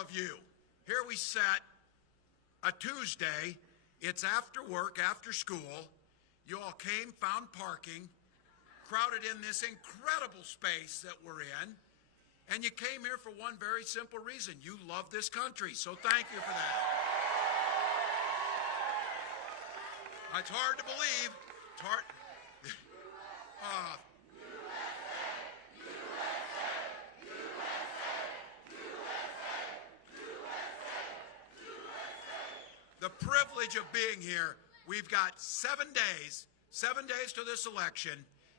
all of you. Here we sat, a Tuesday. It's after work, after school. You all came, found parking, crowded in this incredible space that we're in, and you came here for one very simple reason. You love this country, so thank you for that. It's hard to believe. It's hard. The privilege of being here. We've got 7 days to this election,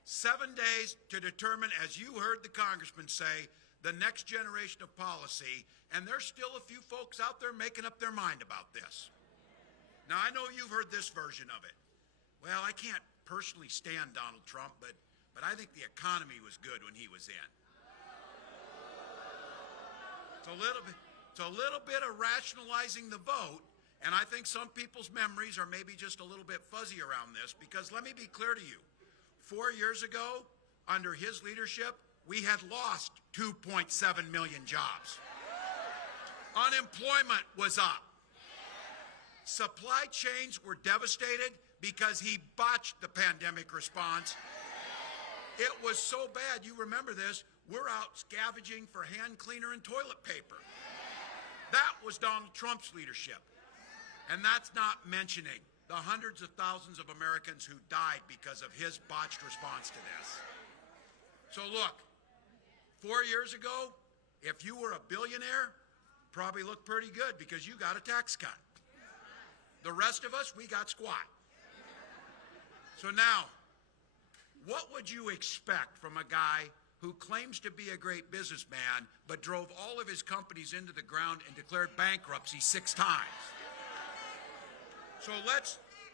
7 days to determine, as you heard the congressman say, the next generation of policy, and there's still a few folks out there making up their mind about this. Now, I know you've heard this version of it. Well, I can't personally stand Donald Trump, but I think the economy was good when he was in. It's a little bit of rationalizing the vote, and I think some people's memories are maybe just a little bit fuzzy around this, because let me be clear to you. 4 years ago, under his leadership, we had lost 2.7 million jobs. Unemployment was up. Supply chains were devastated because he botched the pandemic response. It was so bad, you remember this, we're out scavenging for hand cleaner and toilet paper. That was Donald Trump's leadership. And that's not mentioning the hundreds of thousands of Americans who died because of his botched response to this. So look, 4 years ago, if you were a billionaire, probably looked pretty good because you got a tax cut. The rest of us, we got squat. So now, what would you expect from a guy who claims to be a great businessman but drove all of his companies into the ground and declared bankruptcy 6 times? So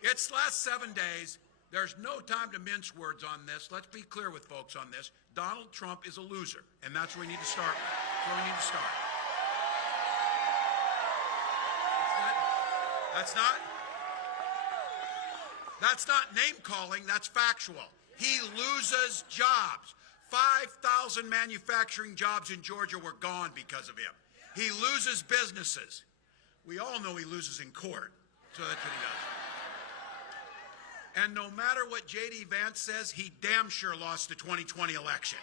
it's last 7 days. There's no time to mince words on this. Let's be clear with folks on this. Donald Trump is a loser, and that's where we need to start. That's where we need to start. That's not name-calling, that's factual. He loses jobs. 5,000 manufacturing jobs in Georgia were gone because of him. He loses businesses. We all know he loses in court, so that's what he does. And no matter what J.D. Vance says, he damn sure lost the 2020 election.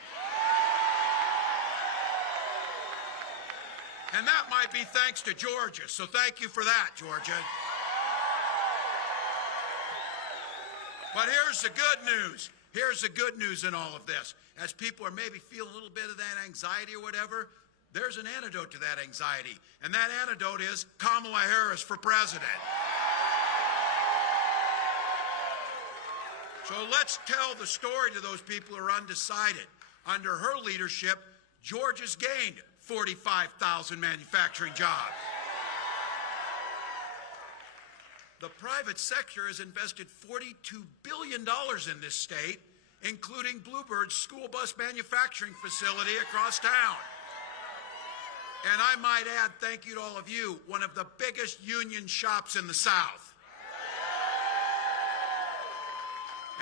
And that might be thanks to Georgia, so thank you for that, Georgia. But here's the good news. Here's the good news in all of this. As people are maybe feeling a little bit of that anxiety or whatever, there's an antidote to that anxiety. And that antidote is Kamala Harris for president. So let's tell the story to those people who are undecided. Under her leadership, Georgia's gained 45,000 manufacturing jobs. The private sector has invested $42 billion in this state, including Bluebird's school bus manufacturing facility across town. And I might add, thank you to all of you, one of the biggest union shops in the South.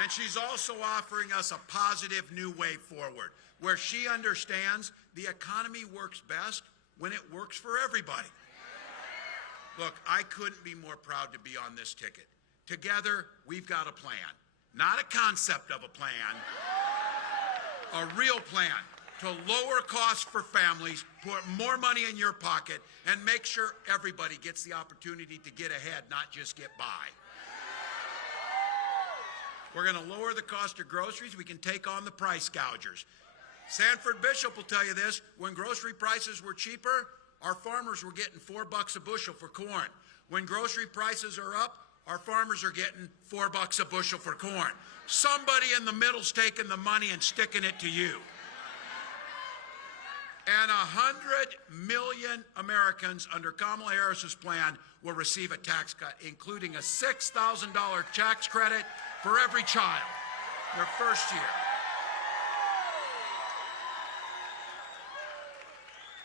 And she's also offering us a positive new way forward, where she understands the economy works best when it works for everybody. Look, I couldn't be more proud to be on this ticket. Together, we've got a plan. Not a concept of a plan, a real plan to lower costs for families, put more money in your pocket, and make sure everybody gets the opportunity to get ahead, not just get by. We're going to lower the cost of groceries. We can take on the price gougers. Sanford Bishop will tell you this. When grocery prices were cheaper, our farmers were getting $4 a bushel for corn. When grocery prices are up, our farmers are getting $4 a bushel for corn. Somebody in the middle's taking the money and sticking it to you. And 100 million Americans under Kamala Harris's plan will receive a tax cut, including a $6,000 tax credit for every child their first year.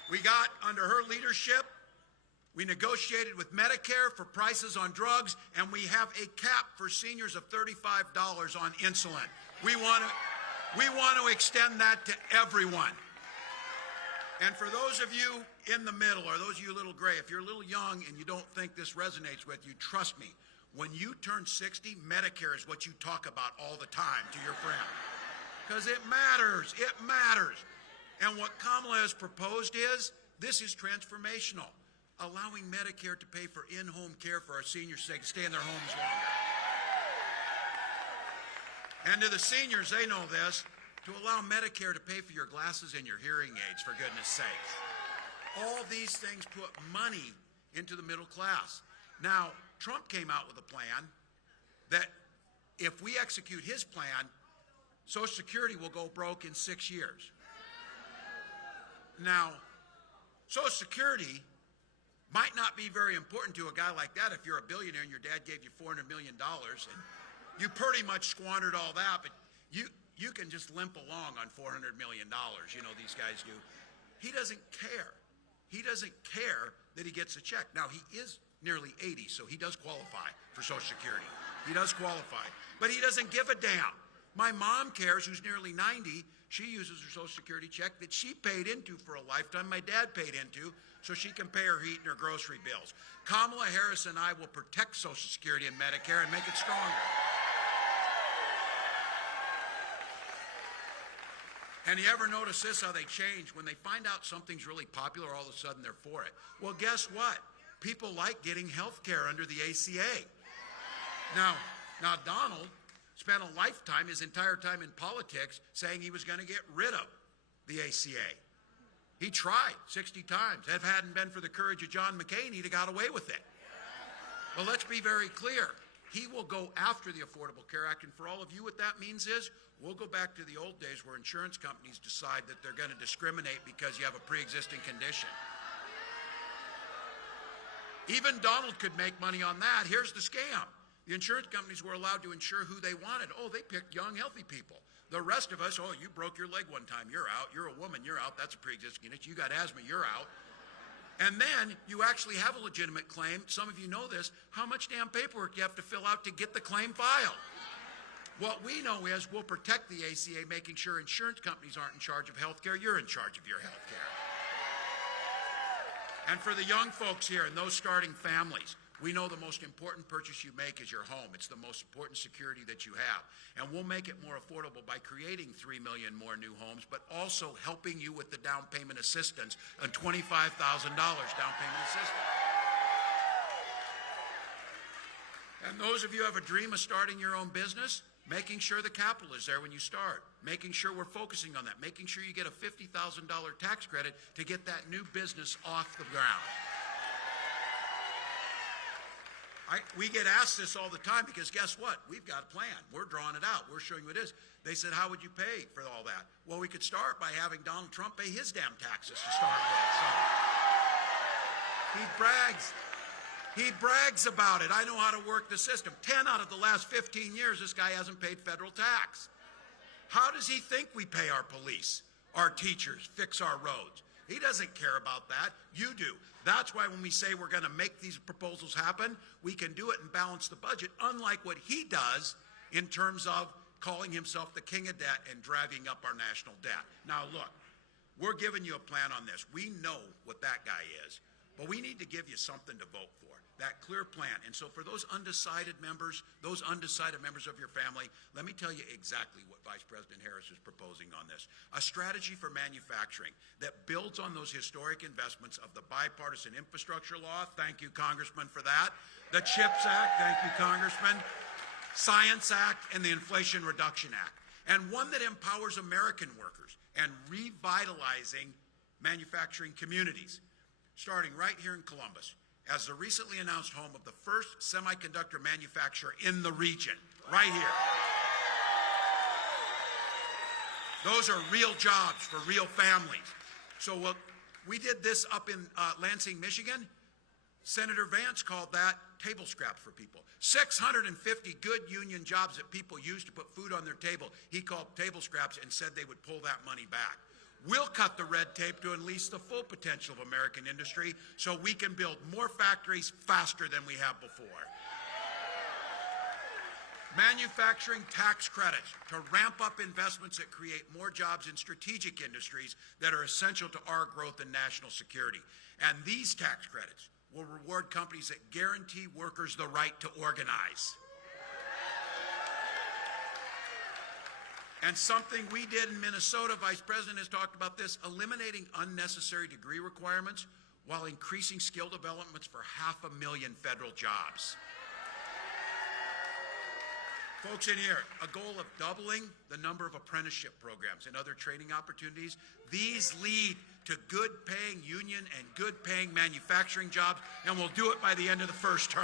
We got, under her leadership, we negotiated with Medicare for prices on drugs, and we have a cap for seniors of $35 on insulin. We want to extend that to everyone. And for those of you in the middle, or those of you a little gray, if you're a little young and you don't think this resonates with you, trust me, when you turn 60, Medicare is what you talk about all the time to your friend. Because it matters. It matters. And what Kamala has proposed is, this is transformational, allowing Medicare to pay for in-home care for our seniors so they can stay in their homes longer. And to the seniors, they know this, to allow Medicare to pay for your glasses and your hearing aids, for goodness sakes. All these things put money into the middle class. Now, Trump came out with a plan that if we execute his plan, Social Security will go broke in 6 years. Now, Social Security might not be very important to a guy like that if you're a billionaire and your dad gave you $400 million and you pretty much squandered all that, but you can just limp along on $400 million, you know, these guys do. He doesn't care. He doesn't care that he gets a check. Now, he is nearly 80, so he does qualify for Social Security. He does qualify, but he doesn't give a damn. My mom cares, who's nearly 90. She uses her Social Security check that she paid into for a lifetime, my dad paid into, so she can pay her heat and her grocery bills. Kamala Harris and I will protect Social Security and Medicare and make it stronger. And you ever notice this, how they change? When they find out something's really popular, all of a sudden they're for it. Well, guess what? People like getting health care under the ACA. Now Donald spent a lifetime, his entire time in politics, saying he was going to get rid of the ACA. He tried 60 times. If it hadn't been for the courage of John McCain, he'd have got away with it. Well, let's be very clear. He will go after the Affordable Care Act, and for all of you, what that means is we'll go back to the old days where insurance companies decide that they're going to discriminate because you have a pre-existing condition. Even Donald could make money on that. Here's the scam. The insurance companies were allowed to insure who they wanted. Oh, they picked young, healthy people. The rest of us, oh, you broke your leg one time, you're out. You're a woman, you're out. That's a pre-existing condition. You got asthma, you're out. And then you actually have a legitimate claim. Some of you know this. How much damn paperwork do you have to fill out to get the claim filed? What we know is we'll protect the ACA, making sure insurance companies aren't in charge of health care. You're in charge of your health care. And for the young folks here and those starting families, we know the most important purchase you make is your home. It's the most important security that you have. And we'll make it more affordable by creating 3 million more new homes, but also helping you with the down payment assistance and $25,000 down payment assistance. And those of you who have a dream of starting your own business, making sure the capital is there when you start, making sure we're focusing on that, making sure you get a $50,000 tax credit to get that new business off the ground. We get asked this all the time because guess what? We've got a plan. We're drawing it out. We're showing you what it is. They said, how would you pay for all that? Well, we could start by having Donald Trump pay his damn taxes to start with. So he brags. He brags about it. I know how to work the system. 10 out of the last 15 years, this guy hasn't paid federal tax. How does he think we pay our police, our teachers, fix our roads? He doesn't care about that. You do. That's why when we say we're going to make these proposals happen, we can do it and balance the budget, unlike what he does in terms of calling himself the king of debt and driving up our national debt. Now, look, we're giving you a plan on this. We know what that guy is, but we need to give you something to vote for. That clear plan. And so for those undecided members of your family, let me tell you exactly what Vice President Harris is proposing on this. A strategy for manufacturing that builds on those historic investments of the bipartisan infrastructure law. Thank you, Congressman, for that. The CHIPS Act. Thank you, Congressman. Science Act and the Inflation Reduction Act. And one that empowers American workers and revitalizing manufacturing communities, starting right here in Columbus, as the recently announced home of the first semiconductor manufacturer in the region, right here. Those are real jobs for real families. So we did this up in Lansing, Michigan. Senator Vance called that table scraps for people. 650 good union jobs that people use to put food on their table. He called table scraps and said they would pull that money back. We'll cut the red tape to unleash the full potential of American industry so we can build more factories faster than we have before. Manufacturing tax credits to ramp up investments that create more jobs in strategic industries that are essential to our growth and national security. And these tax credits will reward companies that guarantee workers the right to organize. And something we did in Minnesota, Vice President has talked about this, eliminating unnecessary degree requirements while increasing skill developments for 500,000 federal jobs. Folks in here, a goal of doubling the number of apprenticeship programs and other training opportunities. These lead to good-paying union and good-paying manufacturing jobs, and we'll do it by the end of the first term.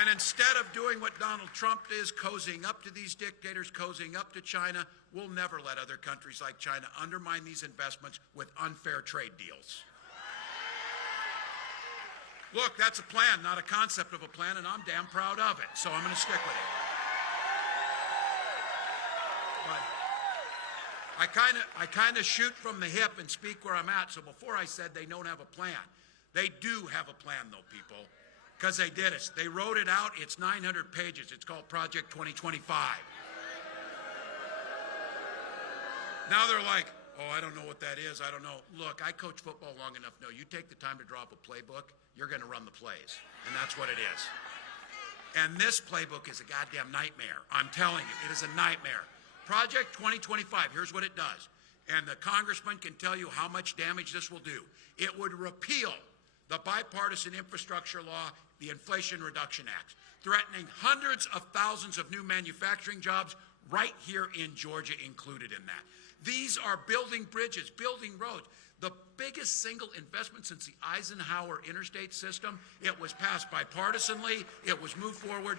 And instead of doing what Donald Trump is, cozying up to these dictators, cozying up to China, we'll never let other countries like China undermine these investments with unfair trade deals. Look, that's a plan, not a concept of a plan, and I'm damn proud of it, so I'm going to stick with it. But I kind of shoot from the hip and speak where I'm at, so before I said they don't have a plan. They do have a plan, though, people, because they did it. They wrote it out. It's 900 pages. It's called Project 2025. Now they're like, oh, I don't know what that is. I don't know. Look, I coach football long enough. No, you take the time to draw up a playbook, you're going to run the plays. And that's what it is. And this playbook is a goddamn nightmare. I'm telling you, it is a nightmare. Project 2025, here's what it does. And the congressman can tell you how much damage this will do. It would repeal the bipartisan infrastructure law, the Inflation Reduction Act, threatening hundreds of thousands of new manufacturing jobs right here in Georgia included in that. These are building bridges, building roads. The biggest single investment since the Eisenhower interstate system. It was passed bipartisanly. It was moved forward.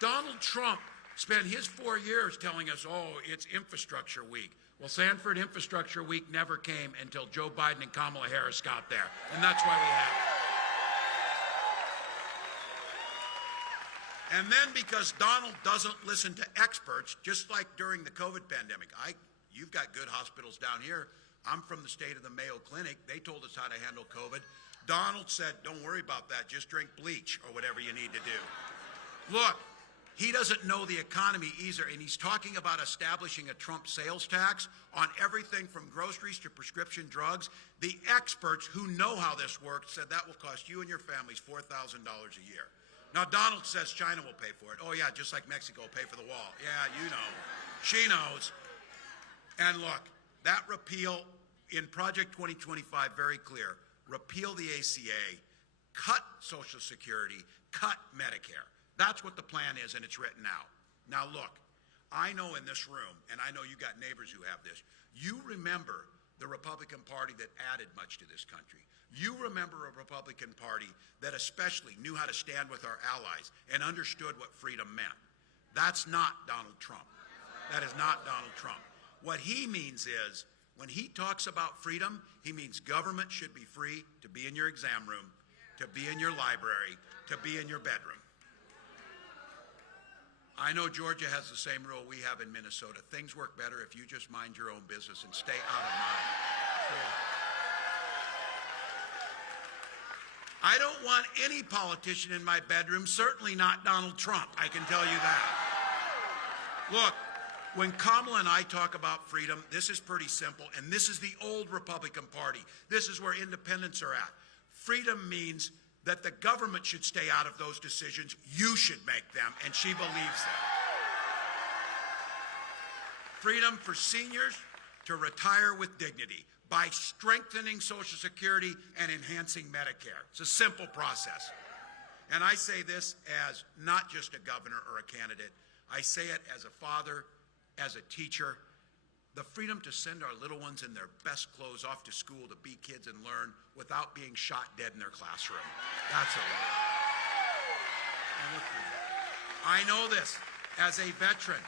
Donald Trump spent his 4 years telling us, oh, it's infrastructure week. Well, Sanford Infrastructure Week never came until Joe Biden and Kamala Harris got there. And that's why we have it. And then because Donald doesn't listen to experts, just like during the COVID pandemic, you've got good hospitals down here. I'm from the state of the Mayo Clinic. They told us how to handle COVID. Donald said, don't worry about that. Just drink bleach or whatever you need to do. Look, he doesn't know the economy either, and he's talking about establishing a Trump sales tax on everything from groceries to prescription drugs. The experts who know how this works said that will cost you and your families $4,000 a year. Now, Donald says China will pay for it. Oh, yeah, just like Mexico will pay for the wall. Yeah, you know. She knows. And look, that repeal in Project 2025, very clear. Repeal the ACA, cut Social Security, cut Medicare. That's what the plan is, and it's written out. Now, look, I know in this room, and I know you got neighbors who have this, you remember the Republican Party that added much to this country. You remember a Republican Party that especially knew how to stand with our allies and understood what freedom meant. That's not Donald Trump. That is not Donald Trump. What he means is, when he talks about freedom, he means government should be free to be in your exam room, to be in your library, to be in your bedroom. I know Georgia has the same rule we have in Minnesota. Things work better if you just mind your own business and stay out of mine. I don't want any politician in my bedroom, certainly not Donald Trump, I can tell you that. Look, when Kamala and I talk about freedom, this is pretty simple, and this is the old Republican Party. This is where independents are at. Freedom means that the government should stay out of those decisions. You should make them, and she believes that. Freedom for seniors to retire with dignity by strengthening Social Security and enhancing Medicare. It's a simple process. And I say this as not just a governor or a candidate. I say it as a father, as a teacher. The freedom to send our little ones in their best clothes off to school to be kids and learn without being shot dead in their classroom. That's a right. I know this as a veteran,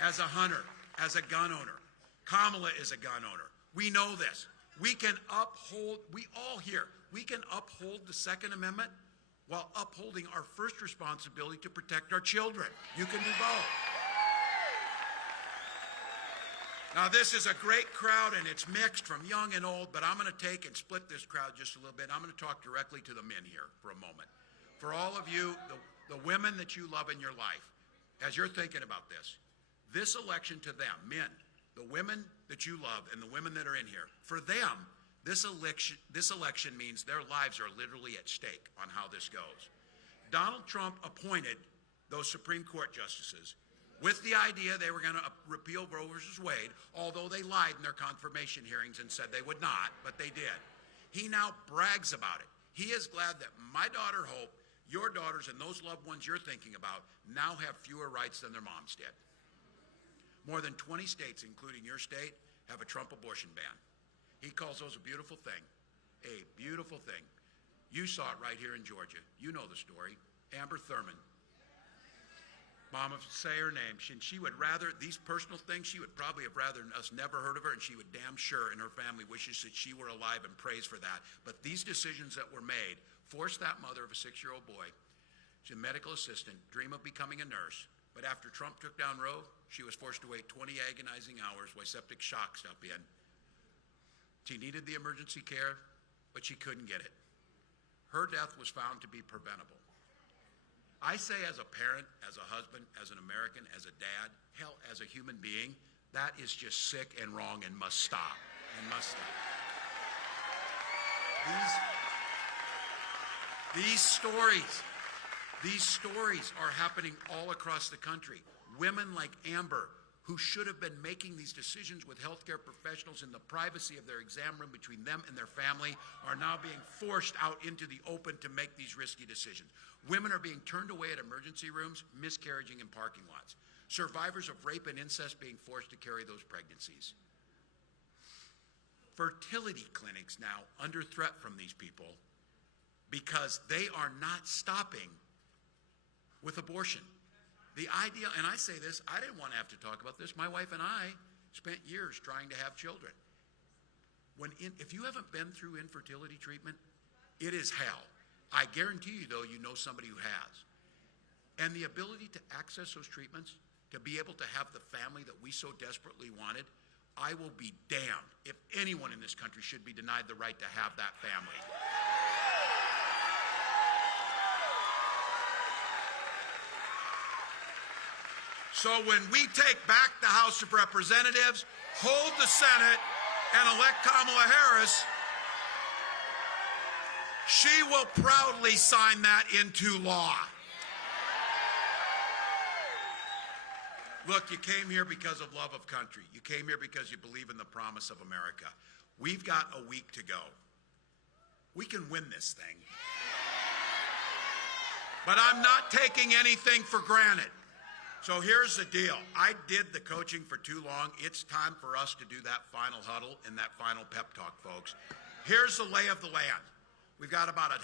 as a hunter, as a gun owner. Kamala is a gun owner. We know this. We can uphold, we all here, we can uphold the Second Amendment while upholding our first responsibility to protect our children. You can do both. Now, this is a great crowd, and it's mixed from young and old, but I'm going to take and split this crowd just a little bit. I'm going to talk directly to the men here for a moment. For all of you, the women that you love in your life, as you're thinking about this election to them, men, the women that you love and the women that are in here, for them, this election means their lives are literally at stake on how this goes. Donald Trump appointed those Supreme Court justices with the idea they were going to repeal Roe versus Wade, although they lied in their confirmation hearings and said they would not, but they did. He now brags about it. He is glad that my daughter Hope, your daughters, and those loved ones you're thinking about now have fewer rights than their moms did. More than 20 states, including your state, have a Trump abortion ban. He calls those a beautiful thing, a beautiful thing. You saw it right here in Georgia. You know the story. Amber Thurman. Mama, say her name. She would rather, these personal things, she would probably have rather us never heard of her, and she would damn sure, and her family wishes that she were alive and prays for that. But these decisions that were made forced that mother of a 6-year-old boy, she's a medical assistant, dream of becoming a nurse. But after Trump took down Roe, she was forced to wait 20 agonizing hours while septic shock stepped in. She needed the emergency care, but she couldn't get it. Her death was found to be preventable. I say as a parent, as a husband, as an American, as a dad, hell, as a human being, that is just sick and wrong and must stop, and must stop. These stories are happening all across the country. Women like Amber, who should have been making these decisions with healthcare professionals in the privacy of their exam room between them and their family, are now being forced out into the open to make these risky decisions. Women are being turned away at emergency rooms, miscarriaging in parking lots. Survivors of rape and incest being forced to carry those pregnancies. Fertility clinics now under threat from these people because they are not stopping with abortion. The idea, and I say this, I didn't want to have to talk about this. My wife and I spent years trying to have children. If you haven't been through infertility treatment, it is hell. I guarantee you, though, you know somebody who has. And the ability to access those treatments, to be able to have the family that we so desperately wanted, I will be damned if anyone in this country should be denied the right to have that family. So when we take back the House of Representatives, hold the Senate, and elect Kamala Harris, she will proudly sign that into law. Look, you came here because of love of country. You came here because you believe in the promise of America. We've got a week to go. We can win this thing. But I'm not taking anything for granted. So here's the deal. I did the coaching for too long. It's time for us to do that final huddle and that final pep talk, folks. Here's the lay of the land. We've got about a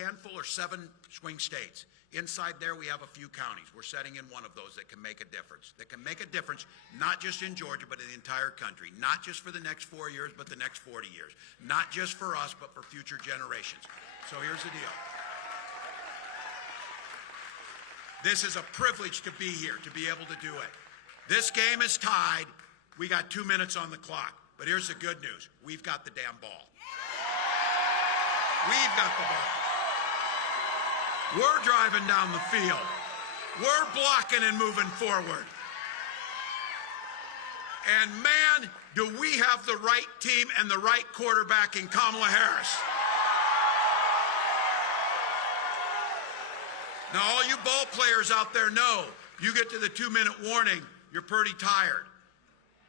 handful or 7 swing states. Inside there, we have a few counties. We're setting in one of those that can make a difference. That can make a difference, not just in Georgia, but in the entire country. Not just for the next 4 years, but the next 40 years. Not just for us, but for future generations. So here's the deal. This is a privilege to be here, to be able to do it. This game is tied. We got 2 minutes on the clock. But here's the good news. We've got the damn ball. We've got the ball. We're driving down the field. We're blocking and moving forward. And man, do we have the right team and the right quarterback in Kamala Harris. Now, all you ball players out there know, you get to the 2-minute warning, you're pretty tired.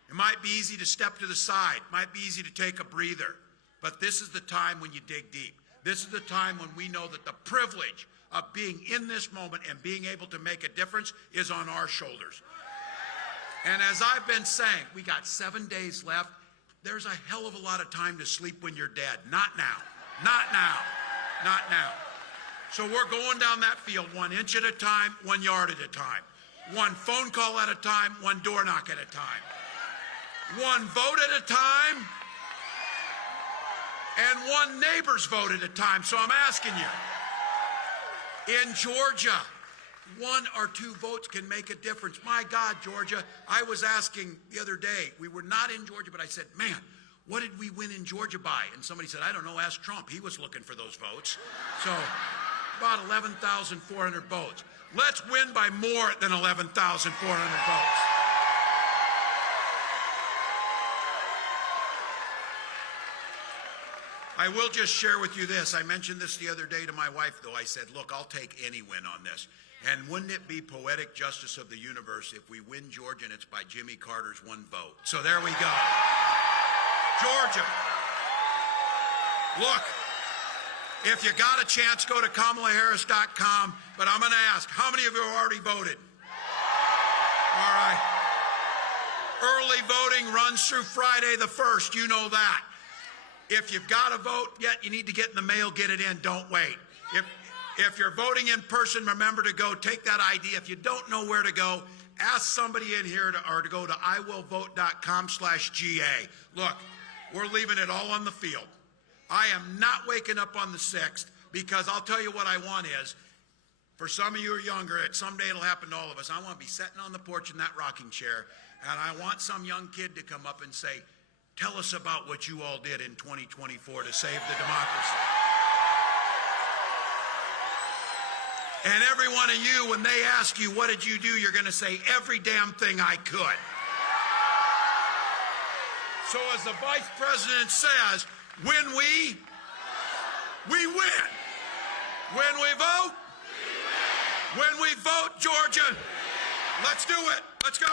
It might be easy to step to the side, might be easy to take a breather, but this is the time when you dig deep. This is the time when we know that the privilege of being in this moment and being able to make a difference is on our shoulders. And as I've been saying, we got 7 days left. There's a hell of a lot of time to sleep when you're dead. Not now. Not now. Not now. So we're going down that field 1 inch at a time, 1 yard at a time. 1 phone call at a time, 1 door knock at a time. 1 vote at a time, and 1 neighbor's vote at a time. So I'm asking you, in Georgia, 1 or 2 votes can make a difference. My God, Georgia, I was asking the other day, we were not in Georgia, but I said, man, what did we win in Georgia by? And somebody said, I don't know, ask Trump. He was looking for those votes. So about 11,400 votes. Let's win by more than 11,400 votes. I will just share with you this. I mentioned this the other day to my wife, though. I said, look, I'll take any win on this. And wouldn't it be poetic justice of the universe if we win Georgia and it's by Jimmy Carter's 1 vote? So there we go. Georgia. Look, if you got a chance, go to KamalaHarris.com. But I'm going to ask, how many of you have already voted? All right. Early voting runs through Friday the 1st. You know that. If you've got a vote yet, you need to get in the mail, get it in. Don't wait. If you're voting in person, remember to go take that ID. If you don't know where to go, ask somebody in here to go to iwillvote.com/GA. Look, we're leaving it all on the field. I am not waking up on the 6th because I'll tell you what I want is, for some of you who are younger, someday it'll happen to all of us. I want to be sitting on the porch in that rocking chair, and I want some young kid to come up and say, tell us about what you all did in 2024 to save the democracy. And every one of you, when they ask you, what did you do, you're going to say, every damn thing I could. So as the vice president says, when we win. When we vote, when we vote, Georgia, let's do it. Let's go.